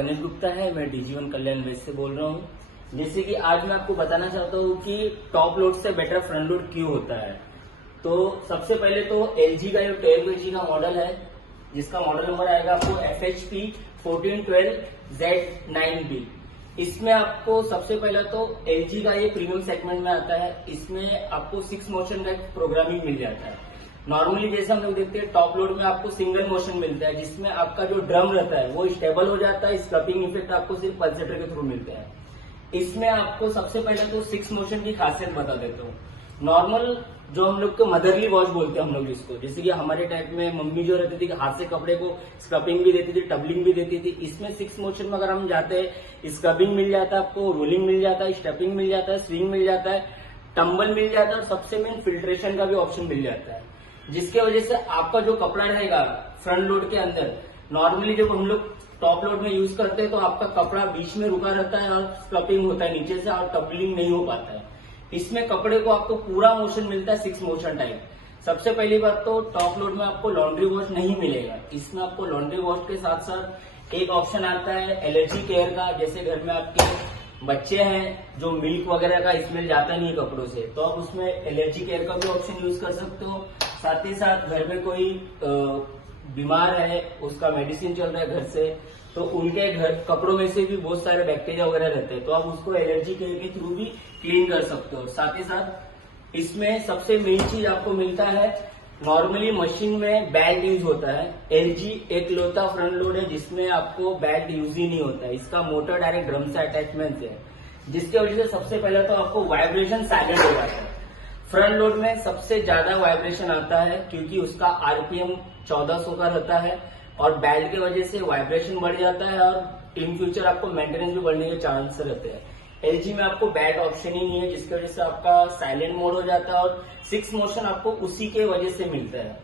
गणेश गुप्ता है, मैं DG1 कल्याण waste से बोल रहा हूँ। जैसे कि आज मैं आपको बताना चाहता हूँ कि टॉप लोड से बेटर फ्रंट लोड क्यों होता है। तो सबसे पहले तो LG का जो 12 kg का मॉडल है, जिसका मॉडल नंबर आएगा आपको FHP 1412Z9B। इसमें आपको सबसे पहला तो LG का ये प्रीमियम सेगमेंट में आता है। इसमें आपको 6 मोशन का प्रोग्रामिंग मिल जाता है। नॉर्मली जैसे हम लोग देखते हैं टॉप लोड में आपको सिंगल मोशन मिलता है, जिसमें आपका जो ड्रम रहता है वो स्टेबल हो जाता है। स्क्रपिंग इफेक्ट आपको सिर्फ पल्सेटर के थ्रू मिलता है। इसमें आपको सबसे पहले तो 6 मोशन की खासियत बता देता हूँ। नॉर्मल जो हम लोग को मदरली वॉश बोलते हैं हम लोग इसको, जैसे कि हमारे टाइप में मम्मी जो रहती थी हाथ से कपड़े को स्क्रबिंग भी देती थी, टबलिंग भी देती थी। इसमें 6 मोशन में अगर हम जाते हैं, स्क्रबिंग मिल जाता है आपको, रोलिंग मिल जाता है, स्टेपिंग मिल जाता है, स्विंग मिल जाता है, टम्बल मिल जाता है और सबसे मेन फिल्ट्रेशन का भी ऑप्शन मिल जाता है, जिसके वजह से आपका जो कपड़ा रहेगा फ्रंट लोड के अंदर, नॉर्मली जब हम लोग टॉप लोड में यूज करते हैं तो आपका कपड़ा बीच में रुका रहता है और स्क्रपिंग होता है नीचे से और टबलिंग नहीं हो पाता है। इसमें कपड़े को आपको पूरा मोशन मिलता है 6 मोशन टाइप। सबसे पहली बात तो टॉप लोड में आपको लॉन्ड्री वॉश नहीं मिलेगा। इसमें आपको लॉन्ड्री वॉश के साथ साथ एक ऑप्शन आता है एलर्जी केयर का। जैसे घर में आपके बच्चे हैं जो मिल्क वगैरह का स्मेल जाता नहीं कपड़ों से, तो आप उसमें एलर्जी केयर का भी ऑप्शन यूज कर सकते हो। साथ ही साथ घर में कोई बीमार है, उसका मेडिसिन चल रहा है घर से, तो उनके घर कपड़ों में से भी बहुत सारे बैक्टीरिया वगैरह रहते हैं, तो आप उसको एलर्जी केयर के थ्रू भी क्लीन कर सकते हो। साथ ही साथ इसमें सबसे मेन चीज आपको मिलता है, नॉर्मली मशीन में बेल्ट यूज होता है। LG एक लौता फ्रंट लोड है जिसमें आपको बेल्ट यूज ही नहीं होता है। इसका मोटर डायरेक्ट ड्रम से अटैचमेंट है, जिसकी वजह से सबसे पहले तो आपको वाइब्रेशन साइलेंट हो जाता है। फ्रंट लोड में सबसे ज्यादा वाइब्रेशन आता है क्योंकि उसका RPM 1400 का रहता है और बेल्ट की वजह से वाइब्रेशन बढ़ जाता है और इन फ्यूचर आपको मेंटेनेंस भी बढ़ने के चांस रहते हैं। LG में आपको बेल्ट ऑप्शन ही नहीं है, जिसकी वजह से आपका साइलेंट मोड हो जाता है और 6 मोशन आपको उसी के वजह से मिलता है।